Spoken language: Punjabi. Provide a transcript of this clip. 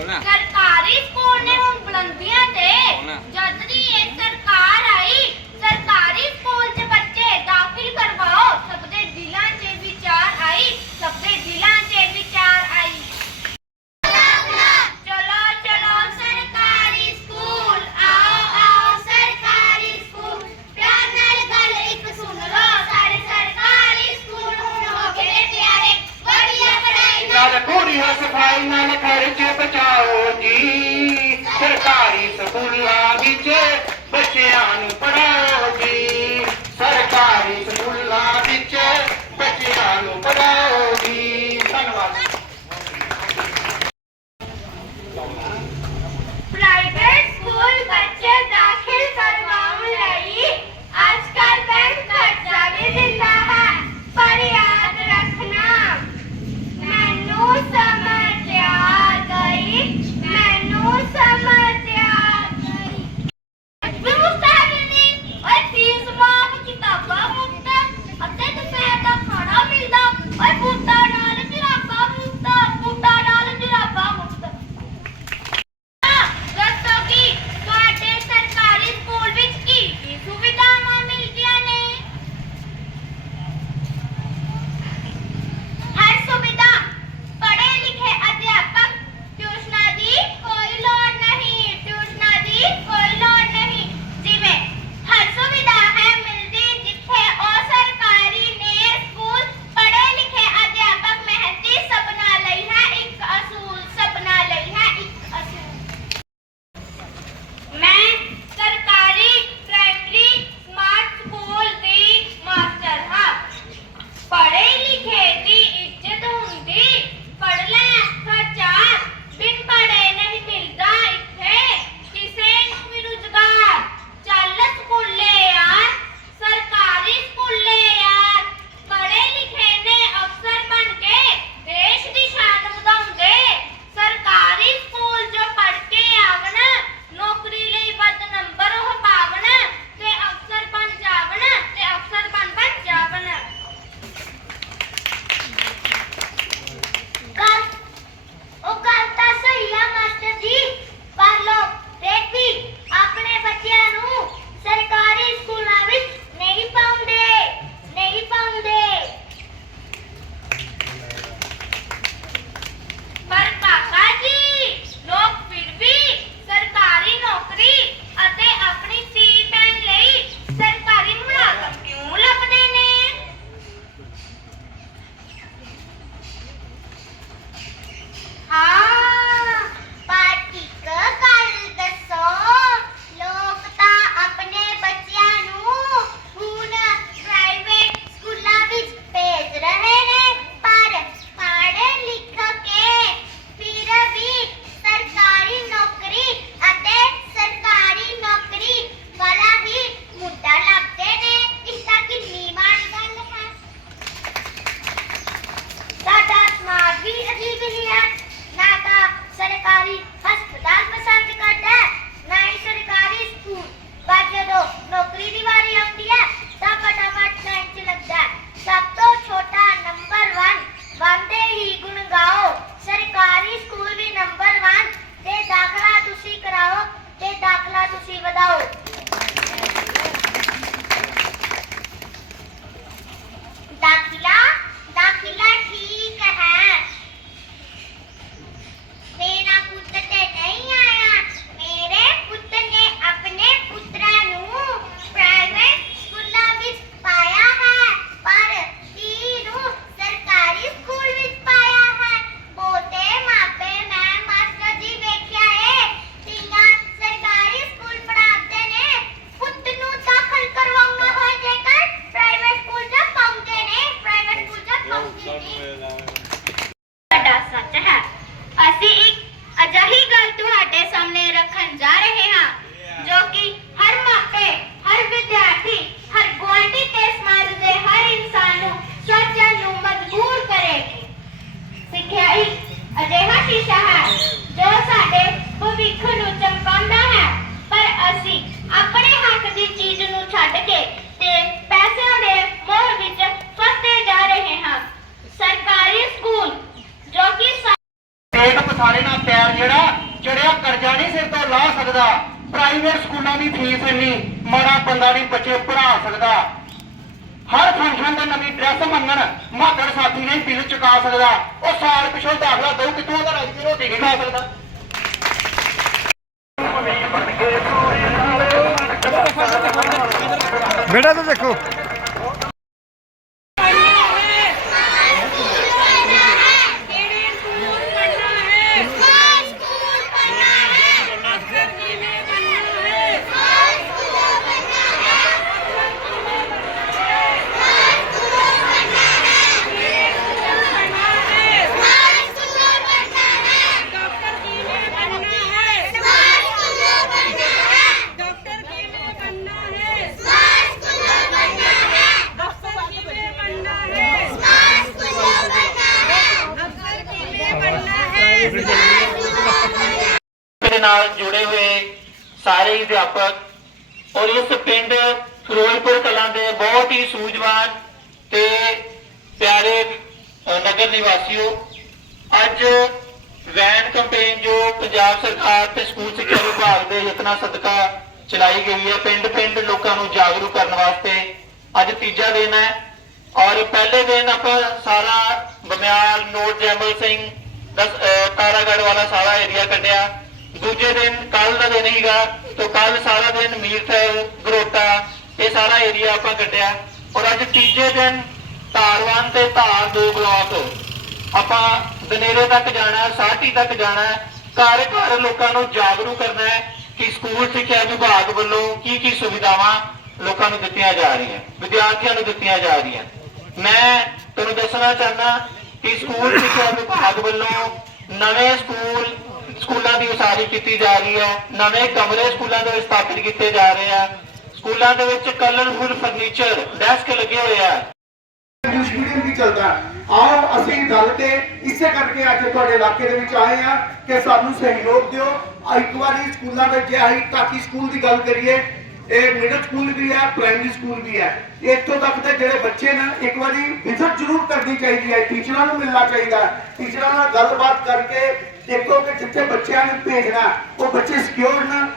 ਖੋਲਣਾ ਸਰਕਾਰੀ ਸਕੂਲ ਨੇ ਹੁਣ ਬੁਲੰਦੀਆਂ ਤੇ ਖੋਲਣਾ। ਜਦ ਦੀ ਇਹ ਸਰਕਾਰ ਆਈ ਸਰਕਾਰੀ ਸਕੂਲ ਸਕੂਲਾਂ ਵਿੱਚ ਬੱਚਿਆਂ ਨੂੰ ਪੜਾ ਪ੍ਰਾਈਵੇਟ ਸਕੂਲਾਂ ਦੀ ਫੀਸ ਇੰਨੀ, ਮਾੜਾ ਬੰਦਾ ਨਹੀਂ, ਬੱਚੇ ਪੜ੍ਹਾ ਸਕਦਾ। ਹਰ ਫੰਕਸ਼ਨ ਤੇ ਨਵੀਂ ਡਰੈਸ ਮੰਗਣ ਮਾਗੜ ਸਾਥੀ ਨਹੀਂ ਬਿੱਲ ਚੁਕਾ ਸਕਦਾ। ਉਹ ਸਾਲ ਪਿਛੋਂ ਦਾਖਲਾ ਦਊ, ਕਿੱਥੋਂ ਉਹਦਾ ਰੱਜ ਕੇ ਰੋਟੀ ਨਹੀਂ ਖਾ ਸਕਦਾ। ਬੇਟਾ, ਤਾਂ ਦੇਖੋ ਕਿਹੜੇ ਸਕੂਲ ਪੜ੍ਹਨਾ ਹੈ ਹਾਈ ਸਕੂਲ ਪੜ੍ਹਨਾ ਹੈ ਡਾਕਟਰ ਕਿਵੇਂ ਬਣਨਾ ਹੈ ਹਾਈ ਸਕੂਲ ਪੜ੍ਹਨਾ ਹੈ ਹਾਈ ਸਕੂਲ ਪੜ੍ਹਨਾ ਹੈ ਡਾਕਟਰ ਕਿਵੇਂ ਬਣਨਾ ਹੈ ਹਾਈ ਸਕੂਲ ਪੜ੍ਹਨਾ ਹੈ ਡਾਕਟਰ ਕਿਵੇਂ ਬਣਨਾ ਹੈ ਹਾਈ ਸਕੂਲ ਪੜ੍ਹਨਾ ਹੈ ਡਾਕਟਰ ਕਿਵੇਂ ਬਣਨਾ ਹੈ ਹਾਈ ਸਕੂਲ ਪੜ੍ਹਨਾ ਹੈ ਡਾਕਟਰ ਕਿਵੇਂ ਬਣਨਾ ਹੈ ਦੇ ਨਾਲ ਜੁੜੇ ਹੋਏ ਸਾਰੇ ਅਧਿਆਪਕ ਔਰ ਇਸ ਪਿੰਡ ਫਿਰੋਜ਼ਪੁਰ ਕਲਾਂ ਦੇ ਬਹੁਤ ਹੀ ਸੂਝਵਾਨ ਤੇ ਪਿਆਰੇ ਨਗਰ ਨਿਵਾਸੀਓ, ਅੱਜ ਵੈਨ ਕੈਂਪੇਨ ਜੋ ਪੰਜਾਬ ਸਰਕਾਰ ਤੇ ਸਕੂਲ ਸਿੱਖਿਆ ਵਿਭਾਗ ਦੇ ਯਤਨਾਂ ਸਦਕਾ ਚਲਾਈ ਗਈ ਹੈ ਪਿੰਡ ਪਿੰਡ ਲੋਕਾਂ ਨੂੰ ਜਾਗਰੂਕ ਕਰਨ ਵਾਸਤੇ ਅੱਜ ਤੀਜਾ ਦਿਨ ਹੈ ਔਰ ਪਹਿਲੇ ਦਿਨ ਆਪਾਂ ਸਾਰਾ ਬਮਿਆਲ ਨੋਟ ਜੈਮਲ ਸਿੰਘ ਦਾ ਤਾਰਾਗੜ ਵਾਲਾ ਸਾਰਾ ਏਰੀਆ ਕੱਢਿਆ। ਦੂਜੇ ਦਿਨ ਕੱਲ ਦਾ ਦਿਨ ਹੀਗਾ ਤੋਂ ਕੱਲ ਸਾਰਾ ਦਿਨ ਮੀਰਥਲ ਗਰੋਟਾ, ਇਹ ਸਾਰਾ ਏਰੀਆ ਆਪਾਂ ਕੱਢਿਆ ਔਰ ਅੱਜ ਤੀਜੇ ਦਿਨ ਧਾਰਵਾਨ ਤੇ ਧਾਰ ਦੋ ਬਲਾਕ ਆਪਾਂ ਦਨੇਰੇ ਤੱਕ ਜਾਣਾ ਹੈ ਤੱਕ ਜਾਣਾ, ਘਰ ਘਰ ਲੋਕਾਂ ਨੂੰ ਜਾਗਰੂਕ ਕਰਨਾ ਹੈ ਕਿ ਸਕੂਲ ਸਿੱਖਿਆ ਵਿਭਾਗ ਵੱਲੋਂ ਕੀ ਕੀ ਸੁਵਿਧਾਵਾਂ ਲੋਕਾਂ ਨੂੰ ਦਿੱਤੀਆਂ ਜਾ ਰਹੀਆਂ, ਵਿਦਿਆਰਥੀਆਂ ਨੂੰ ਦਿੱਤੀਆਂ ਜਾ ਰਹੀਆਂ। ਮੈਂ ਤੁਹਾਨੂੰ ਦੱਸਣਾ ਚਾਹੁੰਦਾ ਕਿ ਸਕੂਲ ਸਿੱਖਿਆ ਵਿਭਾਗ ਵੱਲੋਂ ਨਵੇਂ ਸਕੂਲ ਦੀ ਉਸਾਰੀ ਕੀਤੀ ਜਾ ਰਹੀ ਹੈ। ਨਵੇਂ ਕਮਰੇ ਸਕੂਲਾਂ ਦੇ ਵਿੱਚ ਸਥਾਪਿਤ ਕੀਤੇ ਜਾ ਰਹੇ ਆ। ਸਕੂਲਾਂ ਦੇ ਵਿੱਚ ਕਲਰਫੁਲ ਫਰਨੀਚਰ ਡੈਸਕ ਲੱਗੇ ਹੋਏ ਆ। ਇੰਗਲਿਸ਼ ਮੀਡੀਅਮ ਵੀ ਚੱਲਦਾ ਆਓ ਅਸੀਂ ਰਲ ਕੇ ਇਸੇ ਕਰਕੇ ਅੱਜ ਤੁਹਾਡੇ ਇਲਾਕੇ ਦੇ ਵਿੱਚ ਆਏ ਆ ਕਿ ਸਾਨੂੰ ਸਹਿਯੋਗ ਦਿਓ। ਇੱਕ ਵਾਰੀ ਸਕੂਲਾਂ ਵਿੱਚ ਆਈ ਤਾਂ ਕਿ ਸਕੂਲ ਦੀ ਗੱਲ ਕਰੀਏ, ਇਹ ਮਿਡਲ ਸਕੂਲ ਵੀ ਹੈ ਪ੍ਰਾਇਮਰੀ ਸਕੂਲ ਵੀ ਹੈ। ਇੱਥੋਂ ਤੱਕ ਦੇ ਜਿਹੜੇ ਬੱਚੇ ਨੇ, ਇੱਕ ਵਾਰੀ ਵਿਜ਼ਿਟ ਜ਼ਰੂਰ ਕਰਨੀ ਚਾਹੀਦੀ ਹੈ। ਟੀਚਰਾਂ ਨੂੰ ਮਿਲਣਾ ਚਾਹੀਦਾ ਟੀਚਰਾਂ ਨਾਲ ਗੱਲਬਾਤ ਕਰਕੇ ਦੇਖੋ ਕਿ ਜਿੱਥੇ ਬੱਚਿਆਂ ਨੂੰ ਭੇਜਣਾ ਉਹ ਬੱਚੇ ਸਿਕਿਉਰ ਨਾ